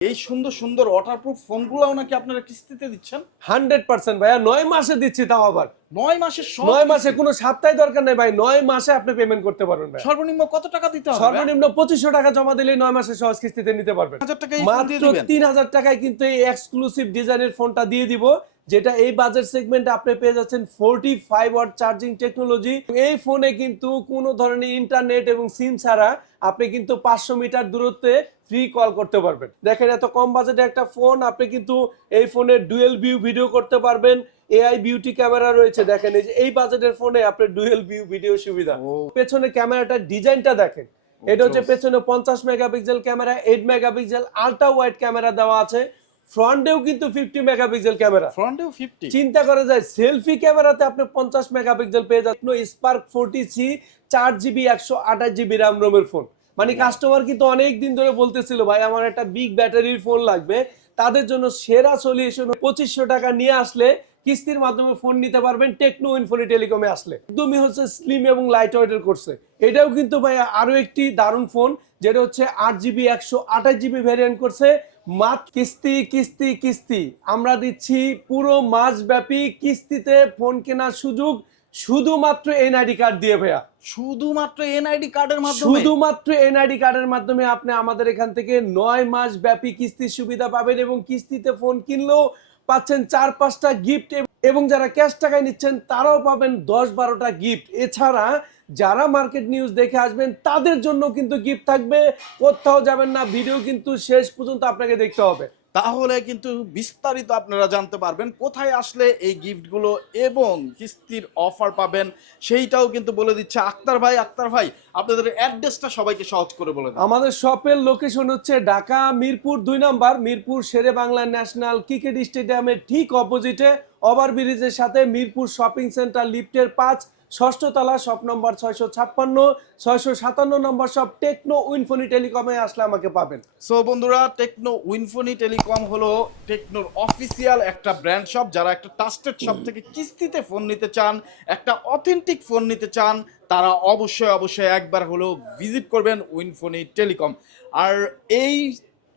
এই সুন্দর সুন্দর ওয়াটারপ্রুফ ফোনগুলোও নাকি আপনারা কিস্তিতে দিচ্ছেন? হান্ড্রেড পার্সেন্ট ভাইয়া নয় মাসে দিচ্ছি তাও আবার। নয় মাসে সব নয় মাসে কিস্তি। কোনো সপ্তাহে দরকার নেই ভাই নয় মাসে আপনি পেমেন্ট করতে পারবেন ভাই সর্বনিম্ন কত টাকা দিতে হবে? সর্বনিম্ন পঁচিশশো টাকা জমা দিলে নয় মাসে সহজ কিস্তিতে নিতে পারবেন। মাত্র তিন হাজার টাকায় কিন্তু এই এক্সক্লুসিভ ডিজাইনের ফোনটা দিয়ে দিব যেটা এই বাজেট সেগমেন্টে আপনি পেয়ে যাচ্ছেন forty five watt charging technology এই ফোনে কিন্তু কোনো ধরনের ইন্টারনেট এবং সিম ছাড়া আপনি কিন্তু পাঁচশো মিটার দূরত্বে ফ্রি কল করতে পারবেন। দেখেন এত কম বাজেটে একটা ফোন আপনি কিন্তু এই ফোনে ডুয়েল ভিউ ভিডিও করতে পারবেন। এআই বিউটি ক্যামেরা রয়েছে দেখেন এই যে এই বাজেটের ফোনে আপনি ডুয়েল ভিউ ভিডিও সুবিধা। পেছনে ক্যামেরাটার ডিজাইনটা দেখেন। এটা হচ্ছে পেছনে পঞ্চাশ megapixel camera eight megapixel ultra wide camera দেওয়া আছে। ফ্রন্টেও কিন্তু ফিফটি মেগাপিক্সেল ক্যামেরা ফ্রন্টেও ফিফটি চিন্তা করা যায় সেলফি ক্যামেরাতে আপনি পঞ্চাশ মেগাপিক্সেল পেয়ে যাচ্ছেন। স্পার্ক ফোরটি সি চার জিবি একশো আঠাশ জিবি র্যাম রোমের ফোন মানে কাস্টমার কিন্তু অনেক দিন ধরে বলতেছিল, ভাই, আমার একটা বিগ ব্যাটারির ফোন লাগবে। তাদের জন্য সেরা সলিউশন পঁচিশশো টাকা নিয়ে আসলে কিস্তির মাধ্যমে ফোন নিতে পারবেন টেকনো ইনফোনি টেলিকমে আসলে। একদমই হচ্ছে স্লিম এবং লাইট ওয়েটের করছে এটাও কিন্তু, ভাই আরও একটি দারুণ ফোন যেটা হচ্ছে আট জিবি একশো আঠাশ জিবি ভ্যারিয়েন্ট করছে মাত্র কিস্তি কিস্তি কিস্তি। আমরা দিচ্ছি পুরো মাস ব্যাপী কিস্তিতে ফোন কেনার সুযোগ। শুধুমাত্র এনআইডি কার্ড দিয়ে ভাইয়া। শুধুমাত্র এনআইডি কার্ডের মাধ্যমে? শুধুমাত্র এনআইডি কার্ডের মাধ্যমে আপনি আমাদের এখান থেকে নয় মাস ব্যাপী কিস্তির সুবিধা পাবেন এবং কিস্তিতে ফোন কিনলেও পাচ্ছেন চার পাঁচটা গিফট এবং যারা ক্যাশ টাকায় নিচ্ছেন তারাও পাবেন দশ বারোটা গিফট এছাড়া যারা মার্কেট নিউজ দেখে আসবেন তাদের জন্য কিন্তু গিফট থাকবে। কোথাও যাবেন না ভিডিও কিন্তু শেষ পর্যন্ত আপনাকে দেখতে হবে। তাহলে কিন্তু বিস্তারিত আপনারা জানতে পারবেন কোথায় আসলে এই গিফটগুলো এবং কিস্তির অফার পাবেন সেইটাও কিন্তু বলে দিচ্ছে আক্তার ভাই। আক্তার ভাই, আপনাদের অ্যাড্রেসটা সবাইকে সহজ করে বলে আমাদের শপের লোকেশন হচ্ছে ঢাকা, মিরপুর দুই নম্বর, মিরপুর শেরে বাংলা ন্যাশনাল ক্রিকেট স্টেডিয়ামের ঠিক অপোজিটে ওভার ব্রিজের সাথে মিরপুর শপিং সেন্টার লিফটের পাঁচ ষষ্ঠ তলা শপ নম্বর ছয়শো ছাপ্পান্ন, ছয়শো সাতান্ন নম্বর শপ টেকনো উইনফোনি টেলিকমে আসলে আমাকে পাবেন। সো বন্ধুরা, টেকনো উইনফোনি টেলিকম হলো টেকনোর অফিসিয়াল একটা ব্র্যান্ড শপ যারা একটা ট্রাস্টেড শপ থেকে কিস্তিতে ফোন নিতে চান, একটা অথেন্টিক ফোন নিতে চান, তারা অবশ্যই অবশ্যই একবার হলেও ভিজিট করবেন উইনফোনি টেলিকম। আর এই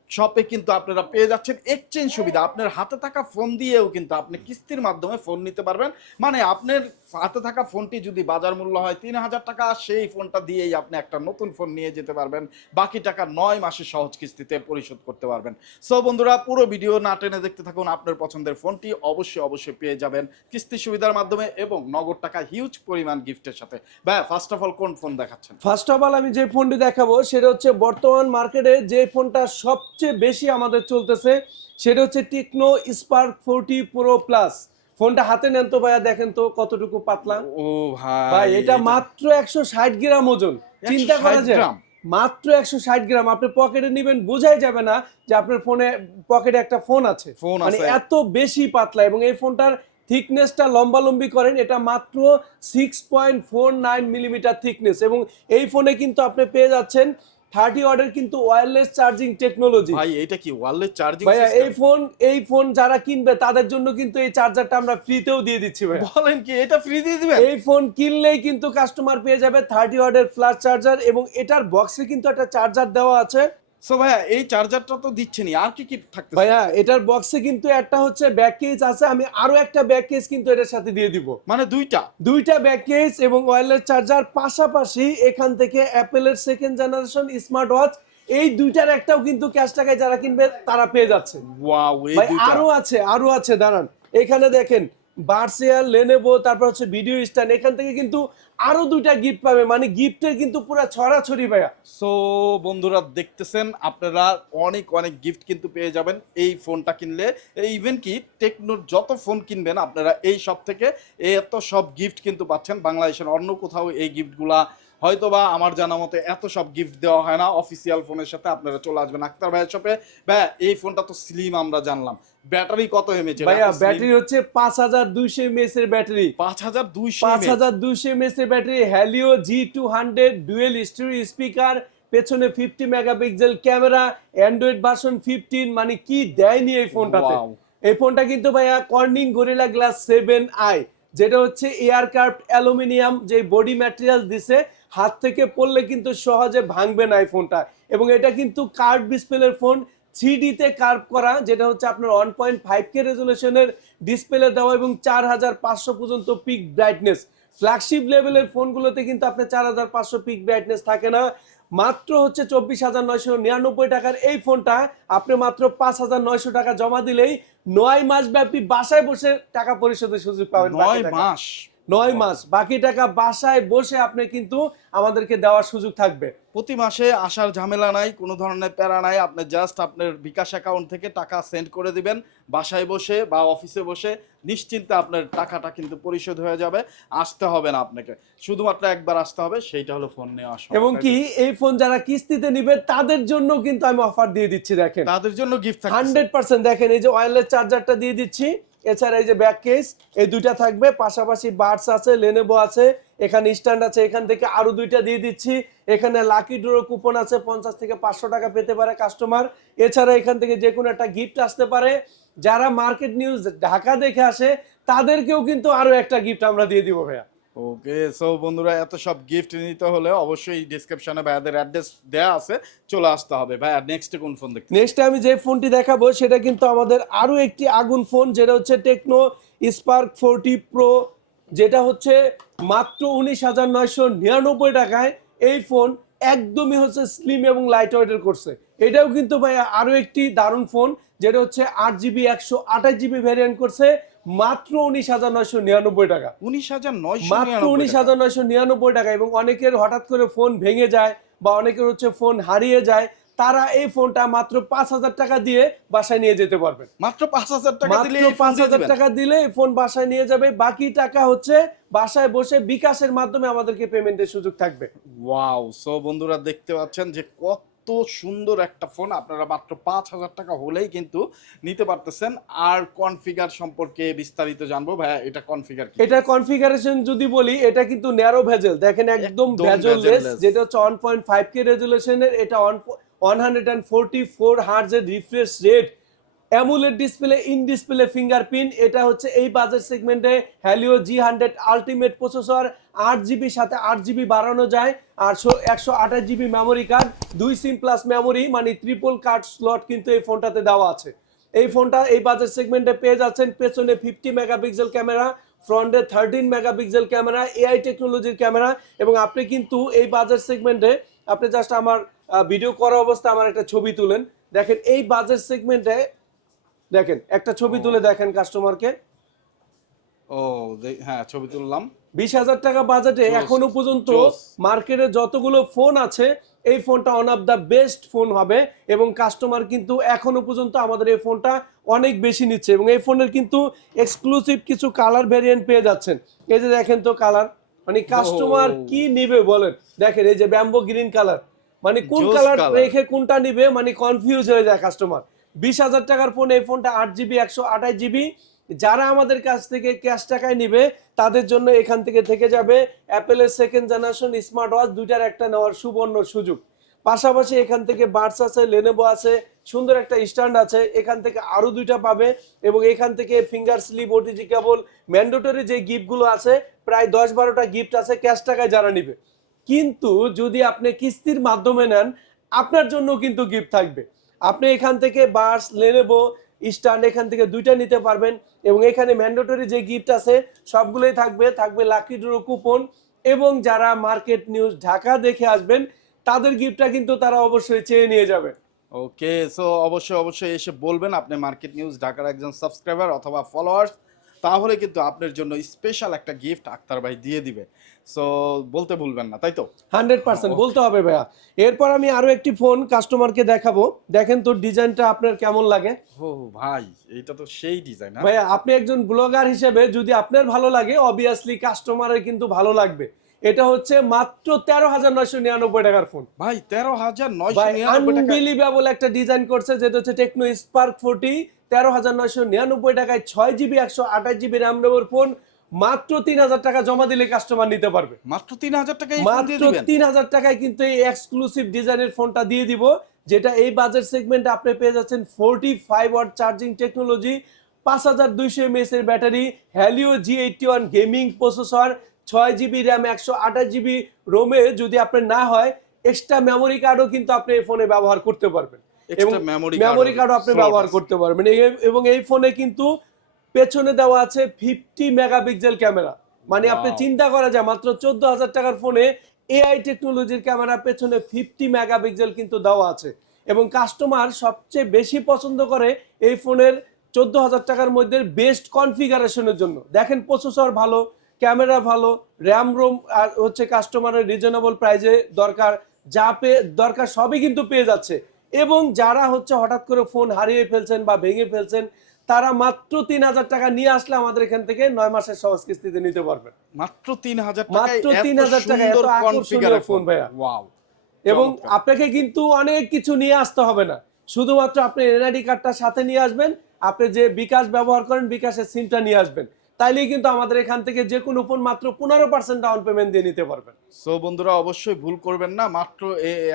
শপে কিন্তু আপনারা পেয়ে যাচ্ছেন এক্সচেঞ্জ সুবিধা। আপনার হাতে থাকা ফোন দিয়েও কিন্তু আপনি কিস্তির মাধ্যমে ফোন নিতে পারবেন। মানে আপনার হাতে থাকা ফোনটি যদি বাজার মূল্য হয় তিন হাজার টাকা, সেই ফোনটা দিয়েই আপনি একটা নতুন ফোন নিয়ে যেতে পারবেন। বাকি টাকা নয় মাসে সহজ কিস্তিতে পরিশোধ করতে পারবেন। সো বন্ধুরা, পুরো ভিডিও না টেনে দেখতে থাকুন। আপনার পছন্দের ফোনটি অবশ্যই অবশ্যই পেয়ে যাবেন কিস্তি সুবিধার মাধ্যমে এবং নগদ টাকা হিউজ পরিমাণ গিফটের সাথে। ভাই ফার্স্ট অফ অল কোন ফোন দেখাচ্ছেন? ফার্স্ট অফ অল আমি যে ফোনটি দেখাবো, সেটা হচ্ছে বর্তমান মার্কেটে যে ফোনটা সবচেয়ে বেশি আমাদের চলতেছে সেটা হচ্ছে Tecno Spark forty pro plus. ফোনটা হাতে নেন তো ভাইয়া দেখেন তো কতটুকু পাতলা। ও ভাই ভাই এটা মাত্র একশো ষাট গ্রাম ওজন। চিন্তা করা যায় মাত্র একশো ষাট গ্রাম। আপনি পকেটে নেবেন বোঝাই যাবে না যে আপনার ফোনে পকেটে একটা ফোন আছে। মানে এত বেশি পাতলা এবং এই ফোনটার থিকনেসটা লম্বালম্বি করেন এটা মাত্র six point four nine millimetre thickness এবং এই ফোনে কিন্তু আপনি পেয়ে যাচ্ছেন থার্টি অর্ডার কিন্তু ওয়ারলেস চার্জিং টেকনোলজি ভাই এটা কি ওয়ারলেস চার্জিং ভাই এই ফোন এই ফোন যারা কিনবে তাদের জন্য কিন্তু এই চার্জারটা আমরা ফ্রিতেও দিয়ে দিচ্ছি ভাই বলেন কি এটা ফ্রি দিয়ে দিবেন? এই ফোন কিনলেই কিন্তু কাস্টমার পেয়ে যাবে থার্টি অর্ডার ফ্ল্যাশ চার্জার এবং এটার বক্সে কিন্তু একটা চার্জার দেওয়া আছে। সো ভাইয়া এই চার্জারটা তো দিচ্ছেনই। আর কি কি থাকতেছে? ভাইয়া এটার বক্সে কিন্তু একটা হচ্ছে ব্যাক কেস আছে আমি আরও একটা ব্যাক কেস কিন্তু এটার সাথে দিয়ে দিব। মানে দুইটা? দুইটা ব্যাক কেস এবং ওয়্যারলেস চার্জার পাশাপাশি এখান থেকে অ্যাপেলের সেকেন্ড জেনারেশন স্মার্ট ওয়াচ এই দুইটার একটাও কিন্তু ক্যাশ টাকায় যারা কিনবে তারা পেয়ে যাচ্ছে। ওয়াও আরও আছে আরও আছে দাঁড়ান। এখানে দেখেন বার্সিয়ার লেনেবো তারপর হচ্ছে ভিডিও স্ট্যান্ড, এখান থেকে কিন্তু আরও দুইটা গিফট পাবে। মানে গিফটের কিন্তু পুরো ছড়াছড়ি ভাইয়া। সো বন্ধুরা দেখতেছেন, আপনারা অনেক অনেক গিফট কিন্তু পেয়ে যাবেন এই ফোনটা কিনলে। ইভেন কি টেকনোর যত ফোন কিনবেন, আপনারা এই সব থেকে এত সব গিফট কিন্তু পাচ্ছেন। বাংলাদেশের অন্য কোথাও এই গিফটগুলা হয়তোবা আমার জানা মতে এত সব গিফট দেওয়া হয় না অফিসিয়াল ফোনের সাথে আপনারা চলে আসবেন আক্তার ভাইয়ের শপে ভাইয়া এই ফোনটা তো স্লিম আমরা জানলাম। ব্যাটারি কত এমএচ ভাইয়া ব্যাটারি হচ্ছে পাঁচ হাজার দুইশো এমএস এর ব্যাটারি পাঁচ হাজার দুইশো পাঁচ হাজার দুইশো এমএস এর battery Helio G two hundred dual stereo speaker পেছনে fifty megapixel camera Android version fifteen মানে কি দেয়নি এই ফোনটাতে এই ফোনটা কিন্তু ভাইয়া Corning Gorilla Glass seven i যেটা হচ্ছে এয়ার কার্ভ অ্যালুমিনিয়াম যে বডি ম্যাটেরিয়াল দিছে হাত থেকে পড়লে কিন্তু সহজে ভাঙবে না এই ফোনটা। এবং এটা কিন্তু কার্ড ডিসপ্লের ফোন থ্রি তে কার্ভ করা যেটা হচ্ছে আপনার ওয়ান পয়েন্ট ফাইভ কে রেজুলেশনের ডিসপ্লে দেওয়া এবং চার হাজার পাঁচশো পর্যন্ত পিক ব্রাইটনেস ফ্ল্যাগশিপ লেভেলের ফোনগুলোতে কিন্তু আপনার চার হাজার পাঁচশো পিক ব্রাইটনেস থাকে না। মাত্র হচ্ছে চব্বিশ হাজার নয়শো নিরানব্বই টাকার এই ফোনটা আপনি মাত্র পাঁচ হাজার নয়শো টাকা জমা দিলেই নয় মাস ব্যাপী বাসায় বসে টাকা পরিশোধের সুযোগ পাবেন নয় মাস? নয় মাস। বাকি টাকা বাসায় বসে আপনি কিন্তু আমাদেরকে দেওয়ার সুযোগ থাকবে। প্রতি মাসে আসার ঝামেলা নাই কোনো ধরনের প্যারা নাই। আপনি জাস্ট আপনার বিকাশ অ্যাকাউন্ট থেকে টাকা সেন্ড করে দিবেন বাসায় বসে বা অফিসে বসে নিশ্চিন্তে আপনার টাকাটা কিন্তু পরিশোধ হয়ে যাবে আসতে হবে না আপনাকে। শুধুমাত্র একবার আসতে হবে সেইটা হলো ফোন নেওয়া সময়। এবং কি এই ফোন যারা কিস্তিতে নিবে তাদের জন্য কিন্তু আমি অফার দিয়ে দিচ্ছি দেখেন। তাদের জন্য গিফট হান্ড্রেড পার্সেন্ট দেখেন এই যে ওয়্যারলেস চার্জারটা দিয়ে দিচ্ছি এছাড়া এই যে ব্যাক কেস এই দুইটা থাকবে। পাশাপাশি বার্ডস আছে লেনেবো আছে, এখানে স্ট্যান্ড আছে, এখান থেকে আরও দুইটা দিয়ে দিচ্ছি। এখানে লাকি ড্র কুপন আছে, পঞ্চাশ থেকে পাঁচশো টাকা পেতে পারে কাস্টমার এছাড়া এখান থেকে যে কোনো একটা গিফট আসতে পারে। যারা মার্কেট নিউজ ঢাকা দেখে আসে, তাদেরকেও কিন্তু আরও একটা গিফট আমরা দিয়ে দিব ভাইয়া। ওকে সো বন্ধুরা, এত সব গিফট নিতে হলে অবশ্যই ডিসক্রিপশনে ভাইয়াদের অ্যাড্রেস দেয়া আছে। চলে আসতে হবে। ভাইয়া নেক্সট কোন ফোন দেখতে নেক্সট আমি যে ফোনটি দেখাবো, সেটা কিন্তু আমাদের আরও একটি আগুন ফোন যেটা হচ্ছে টেকনো স্পার্ক ফোরটি প্রো যেটা হচ্ছে মাত্র উনিশ হাজার নয়শো নিরানব্বই টাকায় এই ফোন একদমই হচ্ছে স্লিম এবং লাইট ওয়েটের করছে। এটাও কিন্তু ভাই আরও একটি দারুণ ফোন যেটা হচ্ছে আট জিবি একশো আঠাশ জিবি ভ্যারিয়েন্ট করছে। মাত্র উনিশ হাজার নয়শো নিরানব্বই টাকা। উনিশ হাজার নয়শো মাত্র উনিশ হাজার নয়শো নিরানব্বই টাকা এবং অনেকের হঠাৎ করে ফোন ভেঙে যায় বা অনেকের হচ্ছে ফোন হারিয়ে যায় তারা এই ফোনটা মাত্র পাঁচ হাজার টাকা দিয়ে বাসায় নিয়ে যেতে পারবেন। মাত্র পাঁচ হাজার টাকা দিলে পাঁচ হাজার টাকা দিলে ফোন বাসায় নিয়ে যাবে। বাকি টাকা হচ্ছে বাসায় বসে বিকাশের মাধ্যমে আমাদেরকে পেমেন্টের সুযোগ থাকবে। ওয়াও সো বন্ধুরা দেখতে পাচ্ছেন যে কত সুন্দর একটা ফোন আপনারা মাত্র পাঁচ হাজার টাকা হলেই কিন্তু নিতে পারতেছেন। আর কনফিগার সম্পর্কে বিস্তারিত জানব। ভাইয়া এটা কনফিগার এটা কনফিগারেশন যদি বলি এটা কিন্তু ন্যারো ভেজেল দেখেন একদম ভেজেললেস যেটা হচ্ছে ওয়ান পয়েন্ট ফাইভ কে রেজুলেশনের এটা one hundred and forty four হার্জের refresh rate AMOLED display in display fingerprint এটা হচ্ছে এই বাজেট সেগমেন্টে Helio G hundred ultimate processor আট জিবির সাথে আট জিবি বাড়ানো যায় আর একশো আঠাশ জিবি মেমোরি কার্ড দুই সিম প্লাস মেমোরি মানে ট্রিপল কার্ড স্লট কিন্তু এই ফোনটাতে দেওয়া আছে। এই ফোনটা এই বাজার সেগমেন্টে পেয়ে যাচ্ছেন পেছনে ফিফটি মেগাপিক্সেল ক্যামেরা ফ্রন্টে থার্টিন মেগাপিক্সেল ক্যামেরা এআই টেকনোলজির ক্যামেরা এবং আপনি কিন্তু এই বাজার সেগমেন্টে আপনি জাস্ট আমার ভিডিও করা অবস্থা আমার একটা ছবি তুলেন। দেখেন এই বাজার সেগমেন্টে দেখেন একটা ছবি তুলে দেখেন কাস্টমারকে ও হ্যাঁ ছবি তুললাম। বিশ হাজার টাকা বাজেটে এখনও পর্যন্ত মার্কেটে যতগুলো ফোন আছে এই ফোনটা one of the best phone হবে এবং কাস্টমার কিন্তু এখনও পর্যন্ত আমাদের এই ফোনটা অনেক বেশি নিচ্ছে এবং এই ফোনের কিন্তু এক্সক্লুসিভ কিছু কালার ভেরিয়েন্ট পেয়ে যাচ্ছেন। এই যে দেখেন তো কালার মানে কাস্টমার. কি নিবে বলেন? দেখেন এই যে ব্যাম্বো গ্রিন কালার মানে কোন কালার রেখে কোনটা নিবে মানে কনফিউজ হয়ে যায় কাস্টমার বিশ হাজার টাকার ফোন এই ফোনটা আট জিবি একশো আঠাশ জিবি যারা আমাদের কাছ থেকে ক্যাশ টাকায় নিবে, তাদের জন্য এখান থেকে থেকে যাবে অ্যাপেলের সেকেন্ড জেনারেশন স্মার্ট ওয়াচ দুইটার একটা নেওয়ার সুবর্ণ সুযোগ। পাশাপাশি এখান থেকে বার্ডস আছে লেনেভো আছে, সুন্দর একটা স্ট্যান্ড আছে, এখান থেকে আরও দুইটা পাবে এবং এখান থেকে finger slip OTG cable mandatory যে গিফটগুলো আছে, প্রায় দশ বারোটা গিফট আছে ক্যাশ টাকায় যারা নিবে। কিন্তু যদি আপনি কিস্তির মাধ্যমে নেন, আপনার জন্য কিন্তু গিফট থাকবে। আপনি এখান থেকে বার্স লেনেবো স্ট্যান্ড এখান থেকে দুইটা নিতে পারবেন এবং এখানে ম্যান্ডেটরি যে গিফট আছে সবগুলোই থাকবে থাকবে লাকি ড্র কুপন এবং যারা মার্কেট নিউজ ঢাকা দেখে আসবেন, তাদের গিফটটা কিন্তু তারা অবশ্যই চেয়ে নিয়ে যাবে। ওকে সো অবশ্যই অবশ্যই এসে বলবেন আপনি মার্কেট নিউজ ঢাকার একজন সাবস্ক্রাইবার অথবা ফলোয়ার্স তাহলে কিন্তু আপনার জন্য স্পেশাল একটা গিফট আক্তার ভাই দিয়ে দিবে। সো বলতে ভুলবেন না তাই তো? হান্ড্রেড পার্সেন্ট বলতে হবে ভাইয়া। এরপর আমি আরও একটি ফোন কাস্টমারকে দেখাবো। দেখেন তো ডিজাইনটা আপনার কেমন লাগে? ও ভাই এইটা তো সেই ডিজাইন ভাইয়া আপনি একজন ব্লগার হিসেবে যদি আপনার ভালো লাগে অবভিয়াসলি কাস্টমারের কিন্তু ভালো লাগবে। এটা হচ্ছে মাত্র তেরো হাজার নয়শো নিরানব্বই টাকার ফোন ভাই তেরো হাজার নয়শো ভাই আনবিলিভেবল একটা ডিজাইন করছে যেটা হচ্ছে টেকনো স্পার্ক ফোর্টি তেরো হাজার নয়শো নিরানব্বই টাকায় ছয় জিবি একশো আঠাশ জিবি র্যাম রোমের ফোন মাত্র তিন হাজার টাকা জমা দিলে কাস্টমার নিতে পারবে। মাত্র তিন হাজার টাকা এই ফোন দিয়ে মাত্র তিন হাজার টাকায় কিন্তু এই এক্সক্লুসিভ ডিজাইনের ফোনটা দিয়ে দিব যেটা এই বাজেট সেগমেন্টে আপনি পেয়ে যাচ্ছেন forty five watt charging technology পাঁচ হাজার দুইশো এমএস এর battery Helio G eighty one gaming processor ছয় জিবি র্যাম একশো আঠাশ জিবি রোমে যদি আপনার না হয় এক্সট্রা মেমোরি কার্ডও কিন্তু আপনি এই ফোনে ব্যবহার করতে পারবেন। এবং মেমোরি কার্ডও আপনি ব্যবহার করতে পারবেন এবং এই ফোনে কিন্তু পেছনে দেওয়া আছে ফিফটি মেগাপিক্সেল ক্যামেরা মানে আপনি চিন্তা করা যায় মাত্র চোদ্দ হাজার টাকার ফোনে এআই টেকনোলজির ক্যামেরা পেছনে ফিফটি মেগাপিক্সেল কিন্তু দেওয়া আছে। এবং কাস্টমার সবচেয়ে বেশি পছন্দ করে এই ফোনের চোদ্দ হাজার টাকার মধ্যে বেস্ট কনফিগারেশনের জন্য। দেখেন প্রসেসর ভালো ক্যামেরা ভালো র্যাম রোম আর হচ্ছে কাস্টমারের রিজনেবল প্রাইসে দরকার। যা পেয়ে দরকার সবই কিন্তু পেয়ে যাচ্ছে। এবং যারা হচ্ছে হঠাৎ করে ফোন হারিয়ে ফেলছেন বা ভেঙে ফেলছেন তারা মাত্র তিন হাজার টাকা নিয়ে আসলে আমাদের এখান থেকে নয় মাসের সহজ কিস্তিতে নিতে পারবেন। মাত্র তিন হাজার মাত্র 3,000 টাকায় এত আকর্ষণীয় ফোন ভাইয়া। এবং আপনাকে কিন্তু অনেক কিছু নিয়ে আসতে হবে না। শুধুমাত্র আপনি এনআইডি কার্ডটা সাথে নিয়ে আসবেন আপনি যে বিকাশ ব্যবহার করেন বিকাশের সিমটা নিয়ে আসবেন। তাইলেই কিন্তু আমাদের এখান থেকে যে কোনো ফোন মাত্র পনেরো পার্সেন্ট ডাউন পেমেন্ট দিয়ে নিতে পারবেন। সো বন্ধুরা, অবশ্যই ভুল করবেন না। মাত্র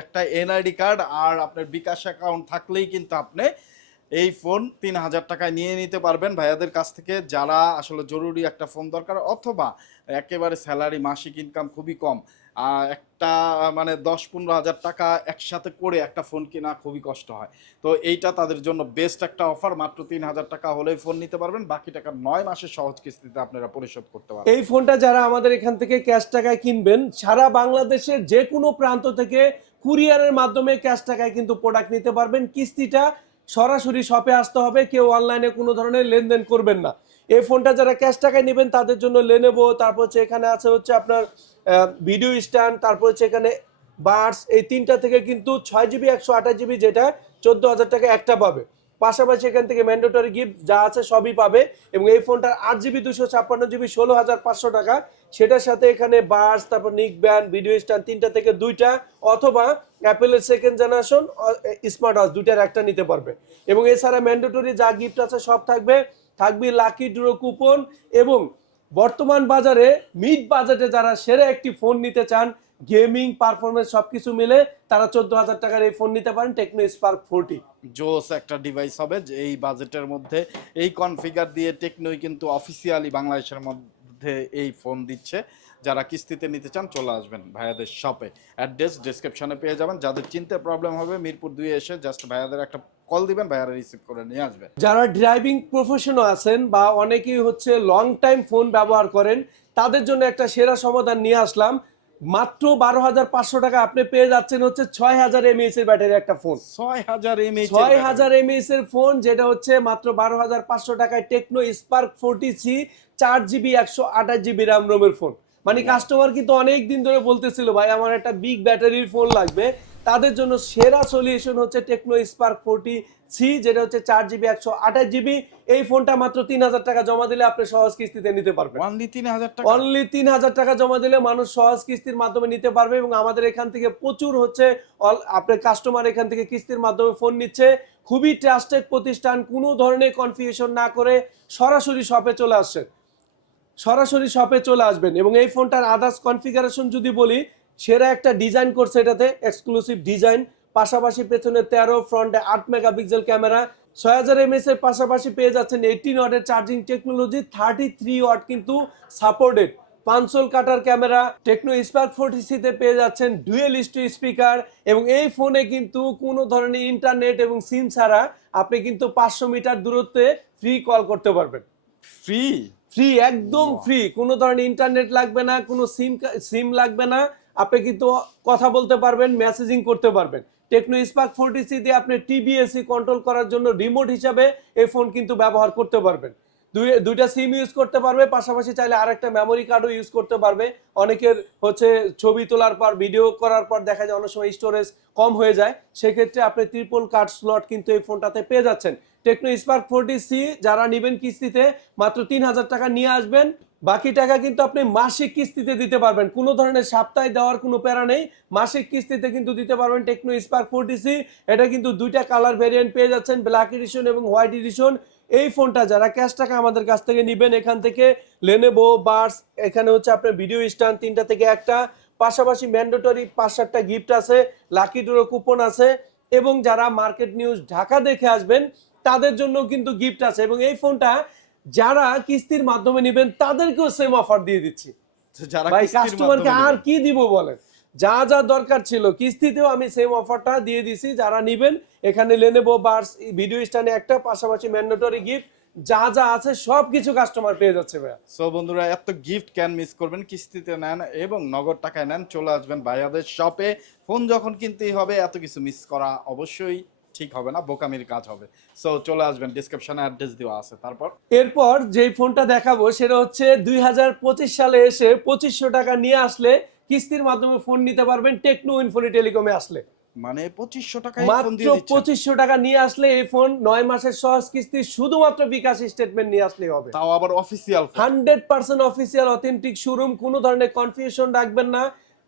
একটা এনআইডি কার্ড আর আপনার বিকাশ অ্যাকাউন্ট থাকলেই কিন্তু আপনি এই ফোন তিন হাজার টাকায় নিয়ে নিতে পারবেন। ভাইয়াদের কাছ থেকে যারা আসলে জরুরি একটা ফোন দরকার, অথবা একেবারে স্যালারি মাসিক ইনকাম খুবই কম একটা মানে দশ পনেরো হাজার টাকা একসাথে করে একটা ফোন কেনা খুবই কষ্ট হয়। তো এইটা তাদের জন্য বেস্ট একটা অফার মাত্র তিন হাজার টাকা হলেই ফোন নিতে পারবেন, বাকি টাকা নয় মাসের সহজ কিস্তিতে আপনারা পরিশোধ করতে পারবেন। এই ফোনটা যারা আমাদের এখান থেকে ক্যাশ টাকায় কিনবেন, সারা বাংলাদেশের যে কোনো প্রান্ত থেকে কুরিয়ারের মাধ্যমে ক্যাশ টাকায় কিন্তু প্রোডাক্ট নিতে পারবেন। কিস্তিটা সরাসরি শপে আসতে হবে, কেউ অনলাইনে কোনো ধরনের লেনদেন করবেন না। এই ফোনটা যারা ক্যাশ টাকায় নেবেন, তাদের জন্য লেনেবো তারপর হচ্ছে এখানে আছে হচ্ছে আপনার ভিডিও স্ট্যান্ড তারপর হচ্ছে এখানে বার্স এই তিনটা থেকে কিন্তু ছয় জিবি একশো আঠাশ জিবি যেটা চোদ্দ হাজার টাকা একটা পাবে। পাশাপাশি এখান থেকে ম্যান্ডেটরি গিফট যা আছে সবই পাবে এবং এই ফোনটার আট জিবি দুশো ছাপ্পান্ন জিবি ষোলো হাজার পাঁচশো টাকা। সেটার সাথে এখানে বার্স তারপর নিক ব্যান্ড ভিডিও স্ট্যান্ড তিনটা থেকে দুইটা, অথবা অ্যাপেলের সেকেন্ড জেনারেশন স্মার্ট ওয়াচ দুইটার একটা নিতে পারবে। এবং এছাড়া ম্যান্ডেটরি যা গিফট আছে সব থাকবে। থাকবে লাকি ড্র কুপন এবং বর্তমান বাজারে মিড বাজেটে যারা সেরা একটি ফোন নিতে চান গেমিং পারফরমেন্স সবকিছু মিলে তারা চোদ্দ হাজার টাকার এই ফোন নিতে পারেন টেকনো স্পার্ক ফোরটি জোস একটা ডিভাইস হবে যে এই বাজেটের মধ্যে এই কনফিগার দিয়ে টেকনোই কিন্তু অফিসিয়ালি বাংলাদেশের মধ্যে এই ফোন দিচ্ছে। যারা কিস্তিতে নিতে চান চলে আসবেন ভাইয়াদের শপে অ্যাড্রেস ডিসক্রিপশনে পেয়ে যাবেন। যাদের চিনতে প্রবলেম হবে মিরপুর দুই এসে জাস্ট ভাইয়াদের একটা কল দিবেন ভাইয়ারা রিসিভ করে নিয়ে আসবেন যারা ড্রাইভিং প্রফেশনও আছেন বা অনেকেই হচ্ছে লং টাইম ফোন ব্যবহার করেন তাদের জন্য একটা সেরা সমাধান নিয়ে আসলাম। মাত্র বারো হাজার পাঁচশো টাকা আপনি পেয়ে যাচ্ছেন হচ্ছে ছয় হাজার এমএএস এর ব্যাটারি একটা ফোন। ছয় হাজার এমএইচ ছয় হাজার এমএএস এর ফোন যেটা হচ্ছে মাত্র বারো হাজার পাঁচশো টাকায় টেকনো স্পার্ক ফোরটি সি চার জিবি একশো আঠাশ জিবি র্যাম রোমের ফোন। মানে কাস্টমার কিন্তু অনেক দিন ধরে বলতেছিল ভাই আমার একটা বিগ ব্যাটারির ফোন লাগবে। তাদের জন্য সেরা সলিউশন হচ্ছে টেকনো স্পার্ক ফোরটি সি যেটা হচ্ছে চার জিবি একশো আঠাশ জিবি। এই ফোনটা মাত্র তিন হাজার টাকা জমা দিলে আপনি সহজ কিস্তিতে নিতে পারবেন। ওয়ানলি তিন হাজার টাকা? অনলি তিন হাজার টাকা জমা দিলে মানুষ সহজ কিস্তির মাধ্যমে নিতে পারবে এবং আমাদের এখান থেকে প্রচুর হচ্ছে আপনার কাস্টমার এখান থেকে কিস্তির মাধ্যমে ফোন নিচ্ছে। খুবই ট্রাস্টেড প্রতিষ্ঠান কোনো ধরনের কনফিউশন না করে সরাসরি শপে চলে আসছেন। সরাসরি শপে চলে আসবেন এবং এই ফোনটার আদার্স কনফিগারেশন যদি বলি সেরা একটা ডিজাইন করছে এটাতে এক্সক্লুসিভ ডিজাইন পাশাপাশি পেছনে তেরো ফ্রন্টে আট মেগাপিক্সেল ক্যামেরা। ছয় হাজার এমএস এর পাশাপাশি পেয়ে যাচ্ছেন এইটিন ওয়াটের charging technology thirty three watt কিন্তু সাপোর্টেড পাঁচশোল কাটার ক্যামেরা টেকনো স্পার্ক ফোর্টি সিতে পেয়ে যাচ্ছেন ডুয়েল স্টু স্পিকার এবং এই ফোনে কিন্তু কোনো ধরনের ইন্টারনেট এবং সিম ছাড়া আপনি কিন্তু পাঁচশো মিটার দূরত্বে ফ্রি কল করতে পারবেন। ফ্রি ফ্রি একদম ফ্রি কোনো ধরনের ইন্টারনেট লাগবে না কোনো সিম সিম লাগবে না। আপনি কিন্তু কথা বলতে পারবেন মেসেজিং করতে পারবেন। টেকনো স্পার্ক ফোরটি সি দিয়ে আপনি টিবিএসসি কন্ট্রোল করার জন্য রিমোট হিসাবে এই ফোন কিন্তু ব্যবহার করতে পারবেন। দুই, দুইটা সিম ইউজ করতে পারবে, পাশাপাশি চাইলে আরেকটা মেমোরি কার্ডও ইউজ করতে পারবে। অনেকের হচ্ছে ছবি তোলার পর ভিডিও করার পর দেখা যায় অনেক সময় স্টোরেজ কম হয়ে যায়। সেক্ষেত্রে আপনি ট্রিপল কার্ড স্লট কিন্তু এই ফোনটাতে পেয়ে যাচ্ছেন। টেকনো স্পার্ক ফোরটি সি যারা নেবেন কিস্তিতে মাত্র তিন হাজার টাকা নিয়ে আসবেন। বাকি টাকা কিন্তু আপনি মাসিক কিস্তিতে দিতে পারবেন। কোনো ধরনের সাপ্তাহে দেওয়ার কোনো প্যারা নেই। মাসিক কিস্তিতে কিন্তু দিতে পারবেন টেকনো স্পার্ক ফোরটি সি। এটা কিন্তু দুইটা কালার ভেরিয়েন্ট পেয়ে যাচ্ছেন, ব্ল্যাক এডিশন এবং হোয়াইট এডিশন। এই ফোনটা যারা ক্যাশ টাকা আমাদের কাছ থেকে নেবেন, এখান থেকে লেনেভো বার্স এখানে হচ্ছে আপনার ভিডিও স্ট্যান্ড তিনটা থেকে একটা। পাশাপাশি ম্যান্ডেটরি পাঁচ সাতটা গিফট আছে, লাকি ডোরো কুপন আছে এবং যারা মার্কেট নিউজ ঢাকা দেখে আসবেন, তাদের জন্য কিন্তু গিফট আছে এবং এই ফোনটা যারা কিস্তির মাধ্যমে নেবেন তাদেরকেও সেম অফার দিয়ে দিচ্ছি। যারা ভাই কাস্টমারকে আর কি দিব বলেন? যা যা দরকার ছিল কিস্তিতেও আমি সেম অফারটা দিয়ে দিছি যারা নিবেন এখানে লেনেবো বার্স ভিডিও স্ট্যান্ডে একটা পাশাপাশি ম্যান্ডেটরি গিফট যা যা আছে সব কিছু কাস্টমার পেয়ে যাচ্ছে ভাইয়া। সো বন্ধুরা এত গিফট ক্যান মিস করবেন কিস্তিতে নেন এবং নগদ টাকায় নেন চলে আসবেন ভাইয়াদের শপে ফোন যখন কিনতেই হবে এত কিছু মিস করা অবশ্যই ঠিক হবে না বোকামির কাজ হবে। সো চলে আসবেন ডিসক্রিপশনে অ্যাড্রেস দেওয়া আছে তারপর? এরপর যেই ফোনটা দেখাবো সেটা হচ্ছে দুই সালে এসে পঁচিশশো টাকা নিয়ে আসলে কিস্তির মাধ্যমে ফোন নিতে পারবেন টেকনো ইনফোনি টেলিকমে আসলে। মানে পঁচিশশো ফোন মাত্র পঁচিশশো টাকা নিয়ে আসলে এই ফোন নয় মাসের সহজ কিস্তি শুধুমাত্র বিকাশ স্টেটমেন্ট নিয়ে আসলেই হবে। তাও আবার official hundred percent official authentic showroom কোনো ধরনের কনফিউশন রাখবেন না।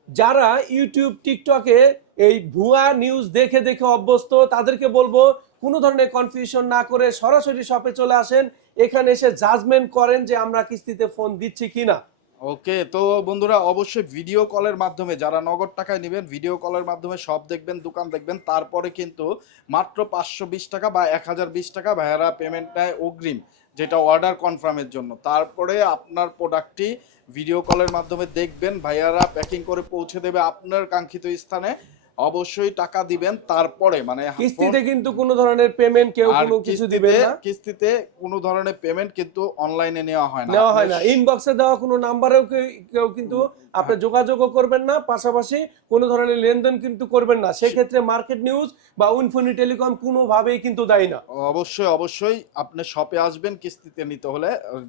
যারা ইউটিউব টিকটকে এই ভুয়া নিউজ দেখে দেখে অভ্যস্ত, তাদেরকে বলব, কোনো ধরনের কনফিউশন না করে সরাসরি শপে চলে আসেন। এখানে এসে জাজমেন্ট করেন যে আমরা কিস্তিতে ফোন দিচ্ছি কিনা। ওকে, তো বন্ধুরা, অবশ্যই ভিডিও কলের মাধ্যমে, যারা নগদ টাকায় নেবেন ভিডিও কলের মাধ্যমে সব দেখবেন, দোকান দেখবেন, তারপরে কিন্তু মাত্র পাঁচশো বিশ টাকা বা এক হাজার বিশ টাকা ভাইয়ারা পেমেন্ট নেয় অগ্রিম, যেটা অর্ডার কনফার্মের জন্য। তারপরে আপনার প্রোডাক্টটি ভিডিও কলের মাধ্যমে দেখবেন, ভাইয়ারা প্যাকিং করে পৌঁছে দেবে আপনার কাঙ্ক্ষিত স্থানে। অবশ্যই টাকা দিবেন তারপরে মানে কিস্তিতে কিন্তু কোনো ধরনের পেমেন্ট কেউ কোনো কিছু দিবেন না। কিস্তিতে কোনো ধরনের পেমেন্ট কিন্তু অনলাইনে নেওয়া হয় না। নেওয়া হয় না। ইনবক্সে দেওয়া কোনো নাম্বারেও কেউ কিন্তু আপনি যোগাযোগও করবেন না পাশাপাশি কোনো ধরনের লেনদেন কিন্তু করবেন না। সেক্ষেত্রে মার্কেট নিউজ বা উইনফোনি টেলিকম কোনোভাবেই কিন্তু দায়ী না। অবশ্যই অবশ্যই আপনি শপে আসবেন কিস্তিতে নিতে হলে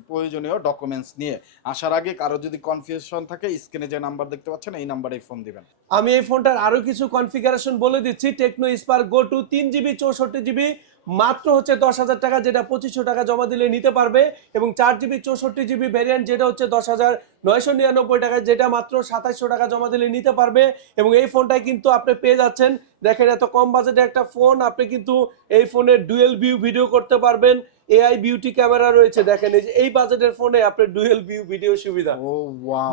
প্রয়োজনীয় ডকুমেন্টস নিয়ে। আসার আগে কারও যদি কনফিউশন থাকে স্ক্রিনে যে নাম্বার দেখতে পাচ্ছেন এই নাম্বারে ফোন দিবেন। আমি এই ফোনটার আরও কিছু কনফিগারেশন বলে দিচ্ছি। টেকনো স্পার্ক গো টু তিন জিবি চৌষট্টি জিবি মাত্র হচ্ছে দশ হাজার টাকা যেটা পঁচিশশো টাকা জমা দিলে নিতে পারবে এবং চার জিবি চৌষট্টি জিবি ভ্যারিয়েন্ট যেটা হচ্ছে দশ হাজার নয়শো নিরানব্বই টাকা যেটা মাত্র সাতাশশো টাকা জমা দিলে নিতে পারবে। এবং এই ফোনটাই কিন্তু আপনি পেয়ে যাচ্ছেন দেখেন এত কম বাজেটে একটা ফোন আপনি কিন্তু এই ফোনের ডুয়েল ভিউ ভিডিও করতে পারবেন। এআই বিউটি ক্যামেরা রয়েছে দেখেন এই যে এই বাজেটের ফোনে আপনার ডুয়েল ভিউ ভিডিও সুবিধা।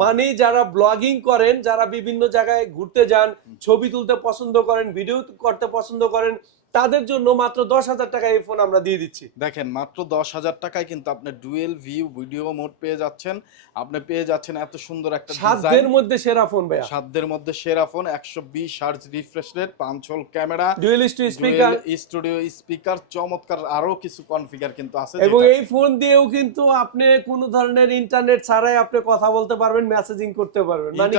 মানে যারা ব্লগিং করেন যারা বিভিন্ন জায়গায় ঘুরতে যান ছবি তুলতে পছন্দ করেন ভিডিও করতে পছন্দ করেন তাদের জন্য মাত্র দশ হাজার টাকা এই ফোন আমরা দিয়ে দিচ্ছি। দেখেন মাত্র দশ হাজার টাকায় কিন্তু আপনি ডুয়েল ভিউ ভিডিও মোড পেয়ে যাচ্ছেন। আপনি পেয়ে যাচ্ছেন এত সুন্দর একটা সাধ্যের মধ্যে সেরা ফোন ভাইয়া। সাধ্যের মধ্যে সেরা ফোন একশো বিশ হার্জ রিফ্রেশ রেট পাঁচ হোল ক্যামেরা ডুয়েলিস্ট স্পিকার। স্টুডিও স্পিকার চমৎকার আরও কিছু কনফিগার কিন্তু আছে এবং এই ফোন দিয়েও কিন্তু আপনি কোনো ধরনের ইন্টারনেট ছাড়াই আপনি কথা বলতে পারবেন মেসেজিং করতে পারবেন। মানে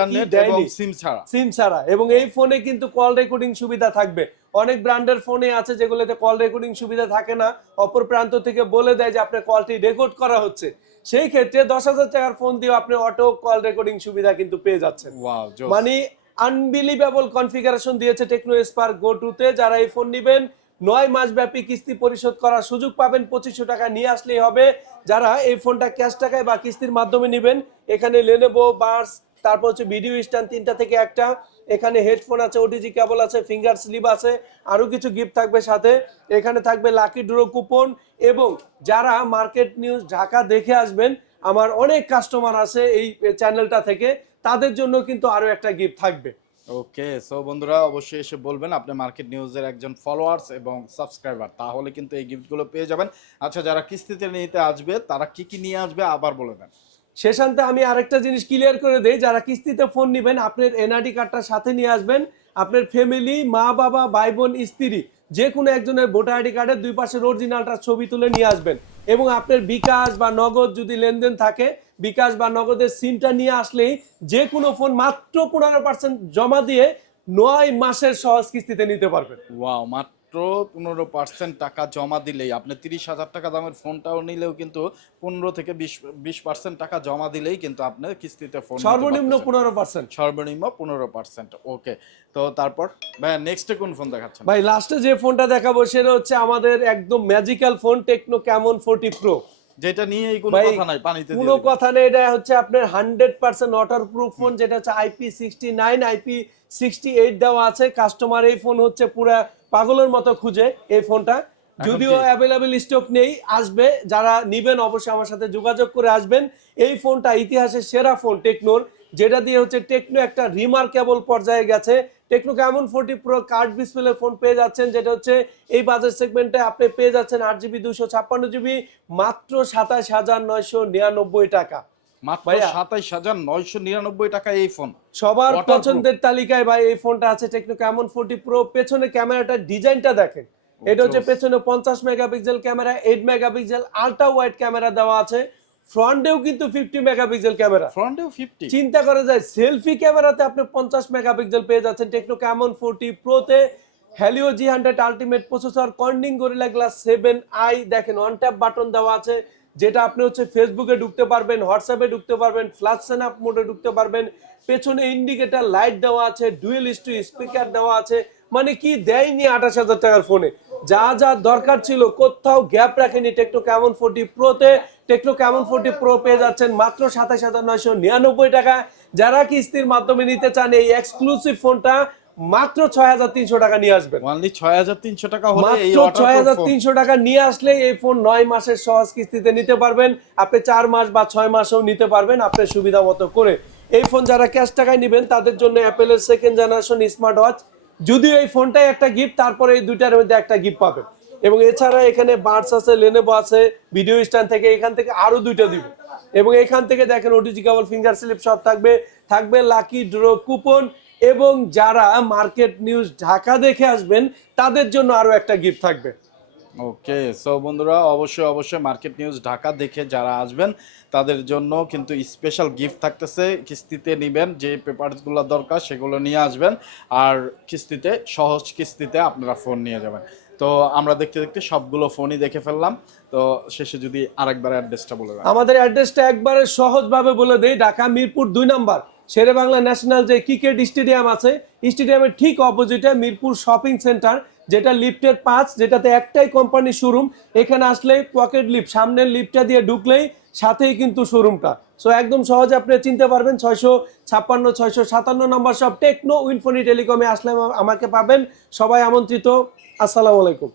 সিম ছাড়া। সিম ছাড়া। এবং এই ফোনে কিন্তু কল রেকর্ডিং সুবিধা থাকবে। অনেক ব্র্যান্ডের ফোনে আছে যেগুলোতে কল রেকর্ডিং সুবিধা থাকে না। অপর প্রান্ত থেকে বলে দেয় যে আপনার কলটি রেকর্ড করা হচ্ছে। সেই ক্ষেত্রে দশ হাজার টাকার ফোন দিয়ে আপনি অটো কল রেকর্ডিং সুবিধা কিন্তু পেয়ে যাচ্ছেন। মানে আনবিলিভেবল কনফিগারেশন দিয়েছে টেকনো স্পার্ক গো টুতে যারা এই ফোন নেবেন নয় মাস ব্যাপী কিস্তি পরিশোধ করার সুযোগ পাবেন পঁচিশশো টাকা নিয়ে আসলেই হবে। যারা এই ফোনটা ক্যাশ টাকায় বা কিস্তির মাধ্যমে নেবেন এখানে লেনেবো বার্স তারপর হচ্ছে ভিডিও স্ট্যান্ড তিনটা থেকে একটা। এখানে হেডফোন আছে ওটিজি কেবল আছে ফিঙ্গার স্লিপ আছে, আরও কিছু গিফট থাকবে সাথে। এখানে থাকবে লাকি ড্র কুপন এবং যারা মার্কেট নিউজ ঢাকা দেখে আসবেন, আমার অনেক কাস্টমার আছে এই চ্যানেলটা থেকে, তাদের জন্য কিন্তু আরও একটা গিফট থাকবে। ওকে সো বন্ধুরা, অবশ্যই এসে বলবেন আপনি মার্কেট নিউজের একজন ফলোয়ার্স এবং সাবস্ক্রাইবার তাহলে কিন্তু এই গিফটগুলো পেয়ে যাবেন। আচ্ছা যারা কিস্তিতে নিতে আসবে, তারা কি কি নিয়ে আসবে আবার বলে দেন। শেষান্তে আমি আরেকটা জিনিস ক্লিয়ার করে দেই, যারা কিস্তিতে ফোন নেবেন, আপনার এনআইডি কার্ডটা সাথে নিয়ে আসবেন। আপনার ফ্যামিলি মা, বাবা, ভাই, বোন, স্ত্রী, যে কোনো একজনের ভোটার আইডি কার্ডের দুই পাশের অরিজিনালটা ছবি তুলে নিয়ে আসবেন। এবং আপনার বিকাশ বা নগদ যদি লেনদেন থাকে, বিকাশ বা নগদের সিমটা নিয়ে আসলেই যে কোনো ফোন মাত্র পনেরো পার্সেন্ট জমা দিয়ে নয় মাসের সহজ কিস্তিতে নিতে পারবেন। ওয়াও মাত্র পনেরো পার্সেন্ট টাকা জমা দিলেই আপনি তিরিশ হাজার টাকা দামের ফোনটাও নিলেও কিন্তু পনেরো থেকে বিশ বিশ পার্সেন্ট টাকা জমা দিলেই কিন্তু আপনি কিস্তিতে ফোন সর্বনিম্ন পনেরো পার্সেন্ট সর্বনিম্ন পনেরো পার্সেন্ট ওকে তো তারপর ভাই নেক্সটে কোন ফোন দেখাচ্ছেন? ভাই লাস্টে যে ফোনটা দেখাবো সেটা হচ্ছে আমাদের একদম magical phone Tecno Camon forty pro যেটা নিয়ে এই কোনো কথা নাই পানিতে কোনো কথা নেই এটা হচ্ছে আপনার hundred percent waterproof phone যেটা হচ্ছে IP sixty nine IP sixty eight দেওয়া আছে। কাস্টমার এই ফোন হচ্ছে পুরা পাগলের মতো খুঁজে এই ফোনটা। যদিও? অ্যাভেলেবেল স্টক নেই আসবে যারা নিবেন অবশ্যই আমার সাথে যোগাযোগ করে আসবেন। এই ফোনটা ইতিহাসের সেরা ফোন টেকনোর যেটা দিয়ে হচ্ছে টেকনো একটা রিমার্কেবল পর্যায়ে গেছে। Tecno Camon forty pro curved display phone পেয়ে যাচ্ছেন যেটা হচ্ছে এই বাজার সেগমেন্টে আপনি পেয়ে যাচ্ছেন আট জিবি দুশো ছাপ্পান্ন জিবি মাত্র সাতাশ হাজার নয়শো নিরানব্বই টাকা। মাত্র ভাইয়া। সাতাইশ হাজার নয়শো নিরানব্বই টাকা এই ফোন সবার পছন্দের তালিকায় ভাই এই ফোনটা আছে টেকনো ক্যামন ফোর্টি প্রো পেছনে ক্যামেরাটার ডিজাইনটা দেখেন। এটা হচ্ছে পেছনে পঞ্চাশ megapixel camera eight megapixel ultra wide camera দেওয়া আছে। ফ্রন্টেও কিন্তু ফিফটি মেগাপিক্সেল ক্যামেরা। ফ্রন্টেও ফিফটি চিন্তা করা যায় সেলফি ক্যামেরাতে আপনি পঞ্চাশ মেগাপিক্সেল পেয়ে যাচ্ছেন Tecno Camon forty প্রোতে Helio G hundred ultimate processor Corning Gorilla Glass seven i দেখেন ওয়ান ট্যাপ বাটন দেওয়া আছে। যেটা আপনি হচ্ছে ফেসবুকে ঢুকতে পারবেন হোয়াটসঅ্যাপে ঢুকতে পারবেন ফ্ল্যাশ সেন আপ মোডে ঢুকতে পারবেন। পেছনে ইন্ডিকেটার লাইট দেওয়া আছে ডুয়েল স্টু স্পিকার দেওয়া আছে মানে কি দেয়নি আঠাশ হাজার টাকার ফোনে যা যা দরকার ছিল, কোথাও গ্যাপ রাখেনি টেকনো ক্যামন ফোর্টি প্রোতে টেকনো ক্যামন ফোর্টি প্রো পেয়ে যাচ্ছেন মাত্র সাতাশ হাজার নয়শো নিরানব্বই টাকা যারা কিস্তির মাধ্যমে নিতে চান এই এক্সক্লুসিভ ফোনটা মাত্র ছয় হাজার তিনশো টাকা নিয়ে আসবেন। ওনলি ছয় হাজার তিনশো টাকা হলে মাত্র ছয় হাজার তিনশো টাকা নিয়ে আসলে এই ফোন নয় মাসের সহজ কিস্তিতে নিতে পারবেন। আপনি চার মাস বা ছয় মাসেও নিতে পারবেন আপনার সুবিধা মতো করে। এই ফোন যারা ক্যাশ টাকায় নেবেন তাদের জন্য অ্যাপেলের সেকেন্ড জেনারেশন স্মার্ট ওয়াচ যদিও এই ফোনটাই একটা গিফট তারপরে এই দুইটার মধ্যে একটা গিফট পাবেন। এবং এছাড়া এখানে বার্ডস আছে লেনেভো আছে ভিডিও স্ট্যান্ড থেকে এখান থেকে আরও দুইটা দিব। এবং এখান থেকে দেখেন ওটিজি কেবল ফিঙ্গার স্লিপ সব থাকবে। থাকবে লাকি ড্র কুপন এবং যারা মার্কেট নিউজ ঢাকা দেখে আসবেন তাদের জন্য আরও একটা গিফট থাকবে। ওকে সো বন্ধুরা অবশ্যই অবশ্যই মার্কেট নিউজ ঢাকা দেখে যারা আসবেন তাদের জন্য কিন্তু স্পেশাল গিফট থাকতেছে। কিস্তিতে নেবেন যে পেপারসগুলো দরকার সেগুলো নিয়ে আসবেন। আর কিস্তিতে সহজ কিস্তিতে আপনারা ফোন নিয়ে যাবেন। তো আমরা দেখতে দেখতে সবগুলো ফোনই দেখে ফেললাম। তো শেষে যদি আরেকবার অ্যাড্রেসটা বলে আমাদের অ্যাড্রেসটা একবারে সহজভাবে বলে দেই ঢাকা মিরপুর দুই নাম্বার। শেরে বাংলা ন্যাশনাল যে ক্রিকেট স্টেডিয়াম আছে, স্টেডিয়ামের ঠিক অপোজিটে মিরপুর শপিং সেন্টার, যেটা লিফটের পাঁচ যেটাতে একটাই কোম্পানি শোরুম। এখানে আসলেই পকেট লিফট, সামনের লিফটটা দিয়ে ঢুকলেই সাথেই কিন্তু শোরুমটা। সো একদম সহজে আপনি চিনতে পারবেন, ছয়শো ছাপ্পান্ন, ছয়শো সাতান্ন নম্বর সব টেকনো উইনফোনি টেলিকমে আসলে আমাকে পাবেন। সবাই আমন্ত্রিত। আসসালামু আলাইকুম।